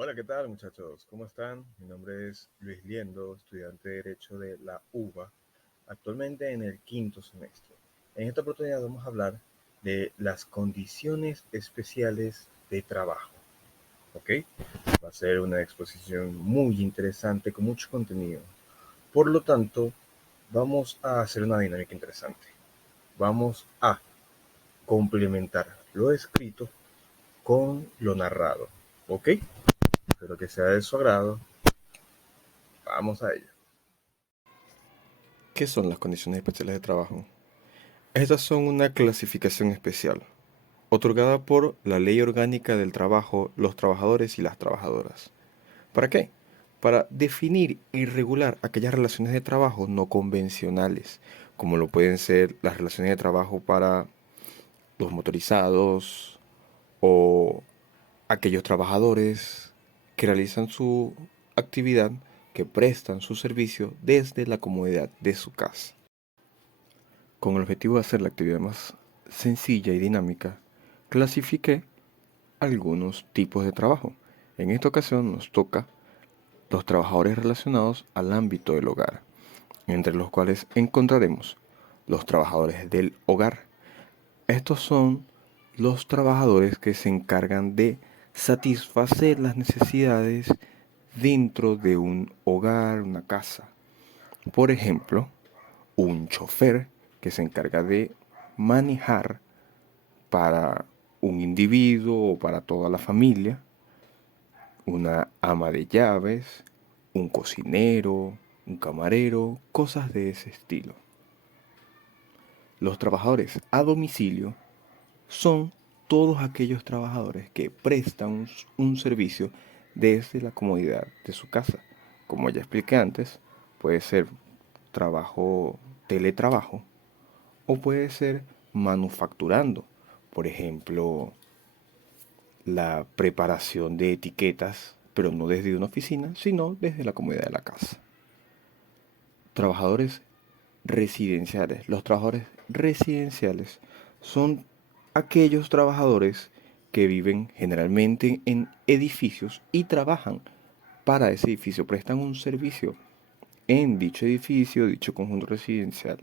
Hola, ¿qué tal muchachos? ¿Cómo están? Mi nombre es Luis Liendo, estudiante de Derecho de la UBA, actualmente en el quinto semestre. En esta oportunidad vamos a hablar de las condiciones especiales de trabajo, ¿ok? Va a ser una exposición muy interesante con mucho contenido. Por lo tanto, vamos a hacer una dinámica interesante. Vamos a complementar lo escrito con lo narrado, ¿ok? Espero que sea de su agrado. Vamos a ello. ¿Qué son las condiciones especiales de trabajo? Estas son una clasificación especial, otorgada por la Ley Orgánica del Trabajo, los trabajadores y las trabajadoras. ¿Para qué? Para definir y regular aquellas relaciones de trabajo no convencionales, como lo pueden ser las relaciones de trabajo para los motorizados o aquellos trabajadores que realizan su actividad, que prestan su servicio desde la comodidad de su casa. Con el objetivo de hacer la actividad más sencilla y dinámica, clasifiqué algunos tipos de trabajo. En esta ocasión nos toca los trabajadores relacionados al ámbito del hogar, entre los cuales encontraremos los trabajadores del hogar. Estos son los trabajadores que se encargan de satisfacer las necesidades dentro de un hogar, una casa. Por ejemplo, un chofer que se encarga de manejar para un individuo o para toda la familia, una ama de llaves, un cocinero, un camarero, cosas de ese estilo. Los trabajadores a domicilio son todos aquellos trabajadores que prestan un servicio desde la comodidad de su casa. Como ya expliqué antes, puede ser trabajo, teletrabajo, o puede ser manufacturando. Por ejemplo, la preparación de etiquetas, pero no desde una oficina, sino desde la comodidad de la casa. Trabajadores residenciales. Los trabajadores residenciales son aquellos trabajadores que viven generalmente en edificios y trabajan para ese edificio, prestan un servicio en dicho edificio, dicho conjunto residencial.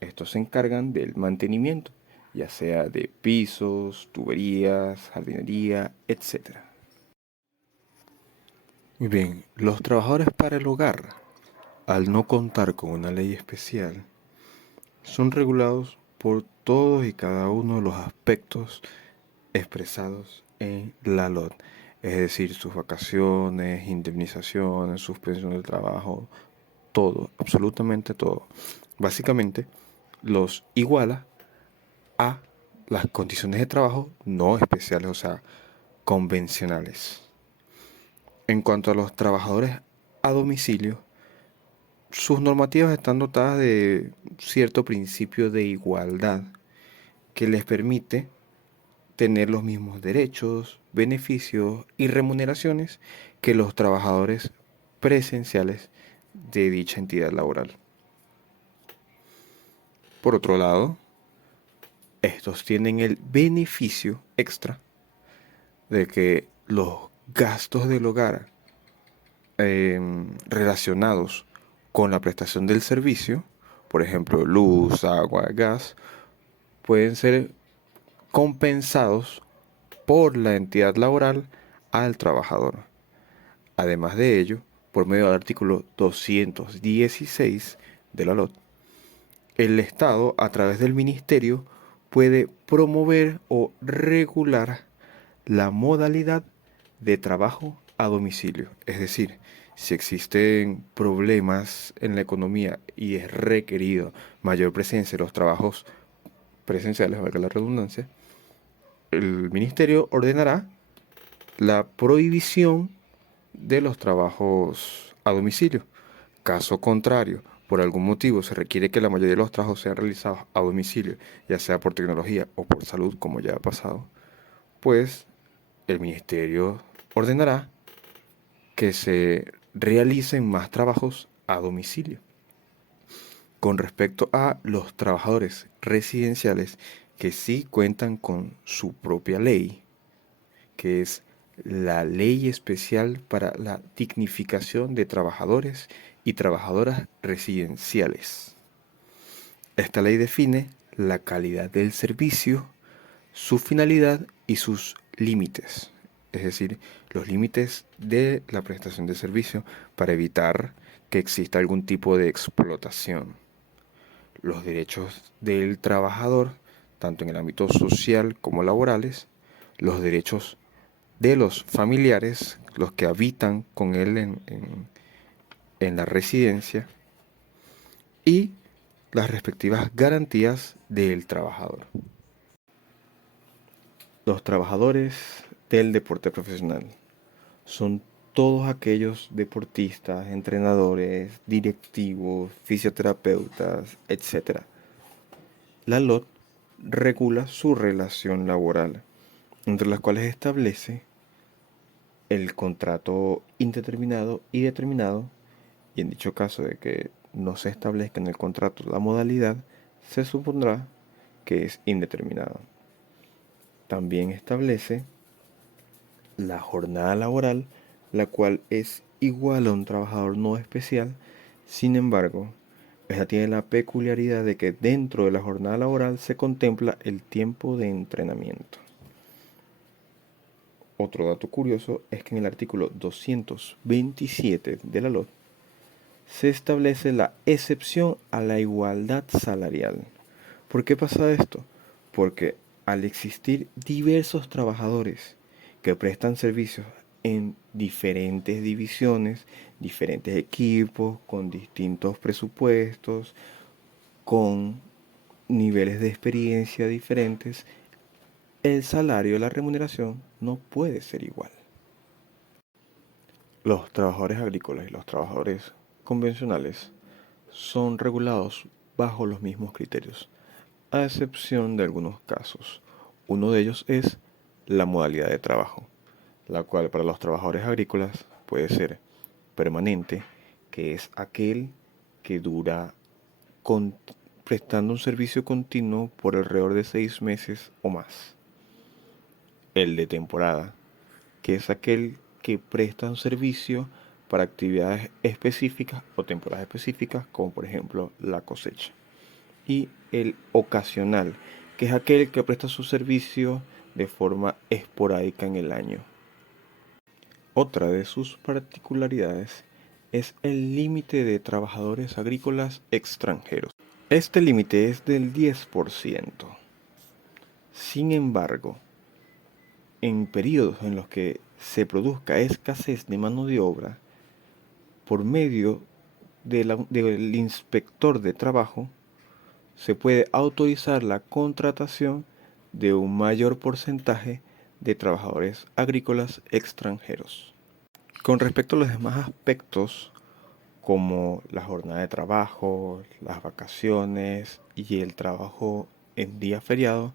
Estos se encargan del mantenimiento, ya sea de pisos, tuberías, jardinería, etcétera. Muy bien, los trabajadores para el hogar, al no contar con una ley especial, son regulados por todos y cada uno de los aspectos expresados en la LOT, es decir, sus vacaciones, indemnizaciones, suspensión del trabajo, todo, absolutamente todo. Básicamente, los iguala a las condiciones de trabajo no especiales, o sea, convencionales. En cuanto a los trabajadores a domicilio, sus normativas están dotadas de cierto principio de igualdad que les permite tener los mismos derechos, beneficios y remuneraciones que los trabajadores presenciales de dicha entidad laboral. Por otro lado, estos tienen el beneficio extra de que los gastos del hogar relacionados con la prestación del servicio, por ejemplo, luz, agua, gas, pueden ser compensados por la entidad laboral al trabajador. Además de ello, por medio del artículo 216 de la LOT, el Estado, a través del Ministerio, puede promover o regular la modalidad de trabajo a domicilio. Es decir, si existen problemas en la economía y es requerido mayor presencia en los trabajos presenciales, valga la redundancia, el ministerio ordenará la prohibición de los trabajos a domicilio. Caso contrario, por algún motivo se requiere que la mayoría de los trabajos sean realizados a domicilio, ya sea por tecnología o por salud, como ya ha pasado, pues el ministerio ordenará que se realicen más trabajos a domicilio. Con respecto a los trabajadores residenciales que sí cuentan con su propia ley, que es la Ley Especial para la Dignificación de Trabajadores y Trabajadoras Residenciales. Esta ley define la calidad del servicio, su finalidad y sus límites, es decir, los límites de la prestación de servicio para evitar que exista algún tipo de explotación. Los derechos del trabajador, tanto en el ámbito social como laborales, los derechos de los familiares, los que habitan con él en la residencia, y las respectivas garantías del trabajador. Los trabajadores del deporte profesional son todos aquellos deportistas, entrenadores, directivos, fisioterapeutas, etc. La LOT regula su relación laboral, entre las cuales establece el contrato indeterminado y determinado, y en dicho caso de que no se establezca en el contrato la modalidad, se supondrá que es indeterminado. También establece la jornada laboral, la cual es igual a un trabajador no especial. Sin embargo, esta tiene la peculiaridad de que dentro de la jornada laboral se contempla el tiempo de entrenamiento. Otro dato curioso es que en el artículo 227 de la LOT se establece la excepción a la igualdad salarial. ¿Por qué pasa esto? Porque al existir diversos trabajadores que prestan servicios en diferentes divisiones, diferentes equipos, con distintos presupuestos, con niveles de experiencia diferentes, el salario, la remuneración no puede ser igual. Los trabajadores agrícolas y los trabajadores convencionales son regulados bajo los mismos criterios, a excepción de algunos casos. Uno de ellos es la modalidad de trabajo, la cual para los trabajadores agrícolas puede ser permanente, que es aquel que dura con, prestando un servicio continuo por alrededor de 6 meses o más. El de temporada, que es aquel que presta un servicio para actividades específicas o temporadas específicas, como por ejemplo la cosecha. Y el ocasional, que es aquel que presta su servicio de forma esporádica en el año. Otra de sus particularidades es el límite de trabajadores agrícolas extranjeros. Este límite es del 10%. Sin embargo, en periodos en los que se produzca escasez de mano de obra, por medio del inspector de trabajo, se puede autorizar la contratación de un mayor porcentaje de trabajadores agrícolas extranjeros. Con respecto a los demás aspectos, como la jornada de trabajo, las vacaciones y el trabajo en día feriado,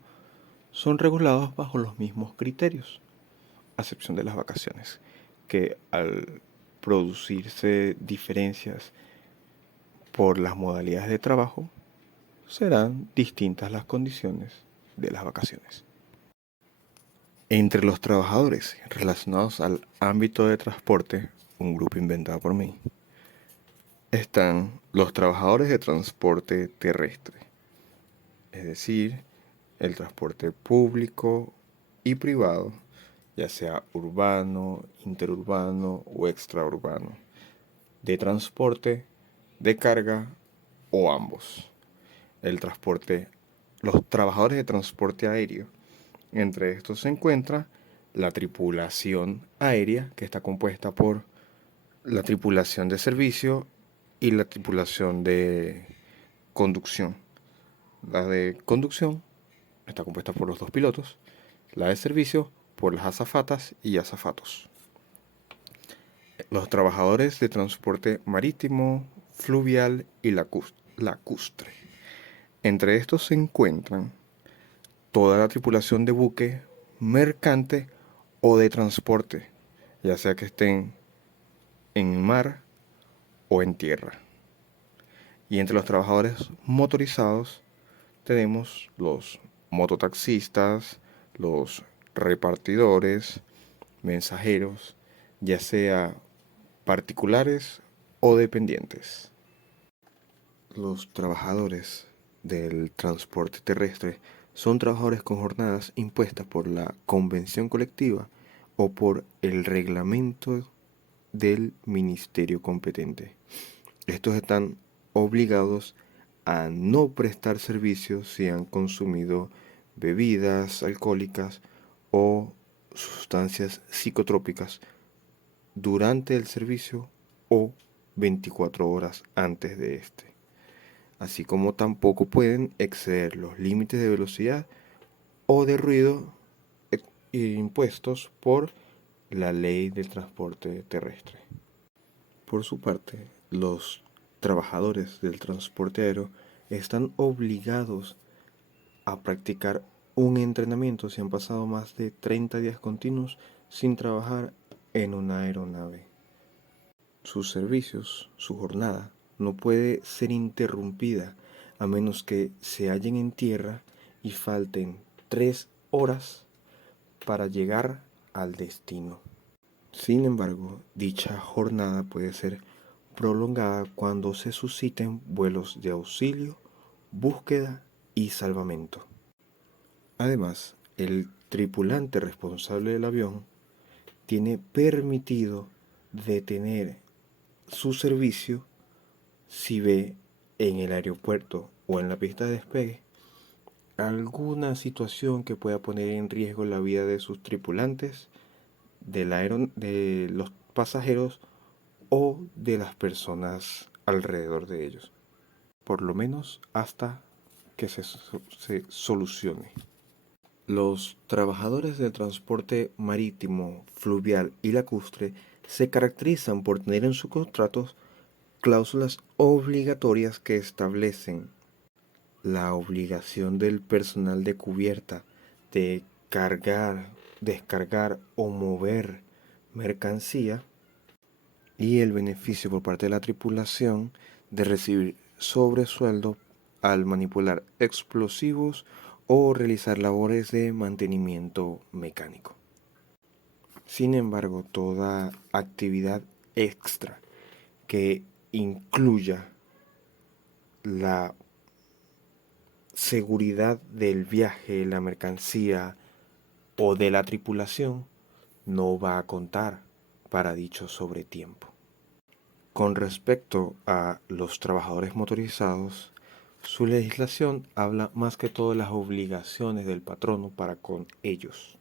son regulados bajo los mismos criterios, a excepción de las vacaciones, que al producirse diferencias por las modalidades de trabajo, serán distintas las condiciones de las vacaciones. Entre los trabajadores relacionados al ámbito de transporte, un grupo inventado por mí, están los trabajadores de transporte terrestre, es decir, el transporte público y privado, ya sea urbano, interurbano o extraurbano, de transporte, de carga o ambos. Los trabajadores de transporte aéreo. Entre estos se encuentra la tripulación aérea, que está compuesta por la tripulación de servicio y la tripulación de conducción. La de conducción está compuesta por los dos pilotos, la de servicio por las azafatas y azafatos. Los trabajadores de transporte marítimo, fluvial y lacustre. Entre estos se encuentran toda la tripulación de buque, mercante o de transporte, ya sea que estén en mar o en tierra. Y entre los trabajadores motorizados tenemos los mototaxistas, los repartidores, mensajeros, ya sea particulares o dependientes. Los trabajadores del transporte terrestre son trabajadores con jornadas impuestas por la convención colectiva o por el reglamento del ministerio competente. Estos están obligados a no prestar servicios si han consumido bebidas alcohólicas o sustancias psicotrópicas durante el servicio o 24 horas antes de este, así como tampoco pueden exceder los límites de velocidad o de ruido impuestos por la ley del transporte terrestre. Por su parte, los trabajadores del transporte aéreo están obligados a practicar un entrenamiento si han pasado más de 30 días continuos sin trabajar en una aeronave. Sus servicios, su jornada, no puede ser interrumpida a menos que se hallen en tierra y falten 3 horas para llegar al destino. Sin embargo, dicha jornada puede ser prolongada cuando se susciten vuelos de auxilio, búsqueda y salvamento. Además, el tripulante responsable del avión tiene permitido detener su servicio si ve en el aeropuerto o en la pista de despegue alguna situación que pueda poner en riesgo la vida de sus tripulantes, de los pasajeros o de las personas alrededor de ellos, por lo menos hasta que se solucione. Los trabajadores del transporte marítimo, fluvial y lacustre se caracterizan por tener en sus contratos cláusulas obligatorias que establecen la obligación del personal de cubierta de cargar, descargar o mover mercancía y el beneficio por parte de la tripulación de recibir sobresueldo al manipular explosivos o realizar labores de mantenimiento mecánico. Sin embargo, toda actividad extra que incluya la seguridad del viaje, la mercancía o de la tripulación no va a contar para dicho sobretiempo. Con respecto a los trabajadores motorizados, su legislación habla más que todo de las obligaciones del patrono para con ellos,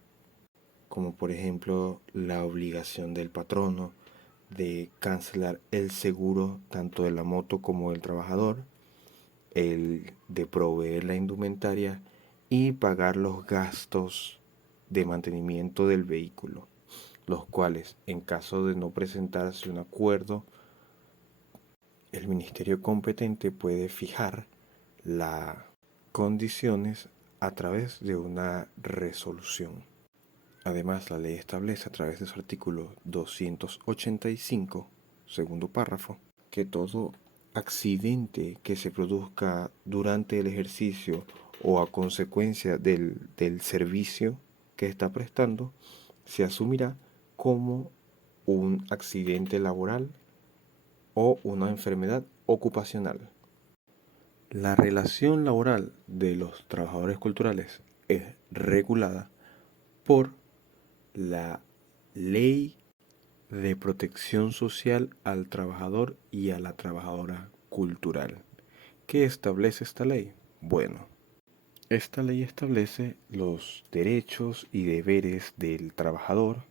como por ejemplo la obligación del patrono de cancelar el seguro tanto de la moto como del trabajador, el de proveer la indumentaria y pagar los gastos de mantenimiento del vehículo, los cuales, en caso de no presentarse un acuerdo, el ministerio competente puede fijar las condiciones a través de una resolución. Además, la ley establece a través de su artículo 285, segundo párrafo, que todo accidente que se produzca durante el ejercicio o a consecuencia del servicio que está prestando se asumirá como un accidente laboral o una enfermedad ocupacional. La relación laboral de los trabajadores culturales es regulada por la Ley de Protección Social al Trabajador y a la Trabajadora Cultural. ¿Qué establece esta ley? Bueno, esta ley establece los derechos y deberes del trabajador,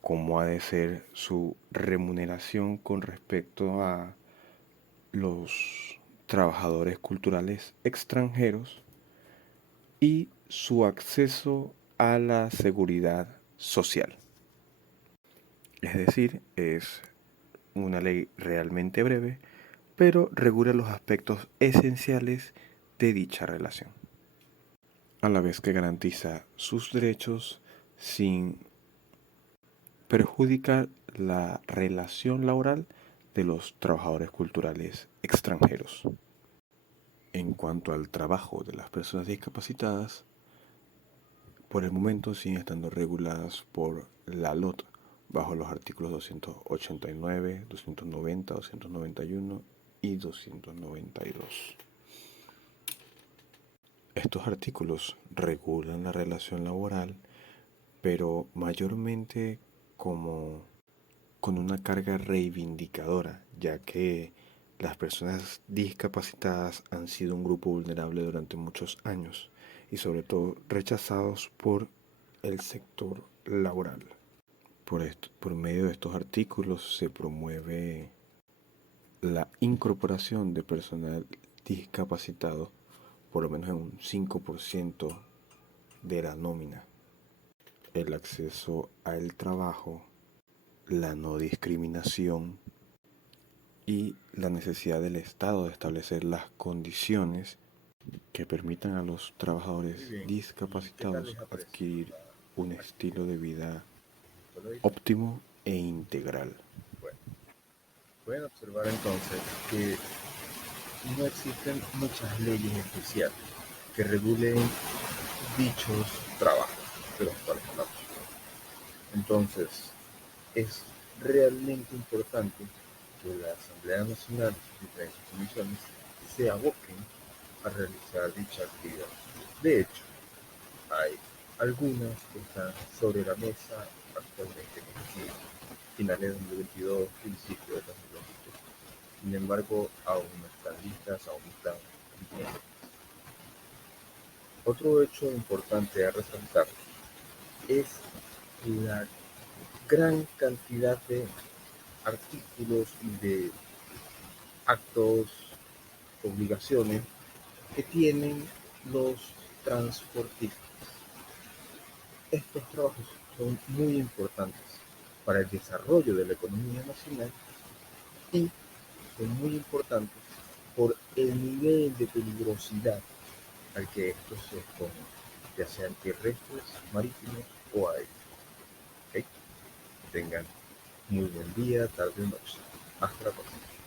cómo ha de ser su remuneración con respecto a los trabajadores culturales extranjeros y su acceso a la seguridad social. Es decir, es una ley realmente breve, pero regula los aspectos esenciales de dicha relación, a la vez que garantiza sus derechos sin perjudicar la relación laboral de los trabajadores culturales extranjeros. En cuanto al trabajo de las personas discapacitadas, Por el momento siguen estando reguladas por la LOT bajo los artículos 289, 290, 291 y 292. Estos artículos regulan la relación laboral, pero mayormente como con una carga reivindicadora, ya que las personas discapacitadas han sido un grupo vulnerable durante muchos años y sobre todo rechazados por el sector laboral. Por medio de estos artículos se promueve la incorporación de personal discapacitado por lo menos en un 5% de la nómina, el acceso al trabajo, la no discriminación y la necesidad del Estado de establecer las condiciones que permitan a los Muy trabajadores bien. ¿Y qué tal discapacitados les ha parecido adquirir un la estilo actividad de vida hasta hoy? óptimo e integral. Bueno, pueden observar entonces que no existen muchas leyes especiales que regulen dichos trabajos de los cuales hablamos. Entonces, es realmente importante que la Asamblea Nacional y diferentes comisiones se aboquen a realizar dicha actividad. De hecho, hay algunas que están sobre la mesa actualmente, como decir, finales de 2022, principios de 2023. Sin embargo, aún no están listas, aún no están vigentes. Otro hecho importante a resaltar es la gran cantidad de artículos y de actos, obligaciones que tienen los transportistas. Estos trabajos son muy importantes para el desarrollo de la economía nacional y son muy importantes por el nivel de peligrosidad al que estos se exponen, ya sean terrestres, marítimos o aéreos. ¿Ok? Tengan muy buen día, tarde o noche. Hasta la próxima.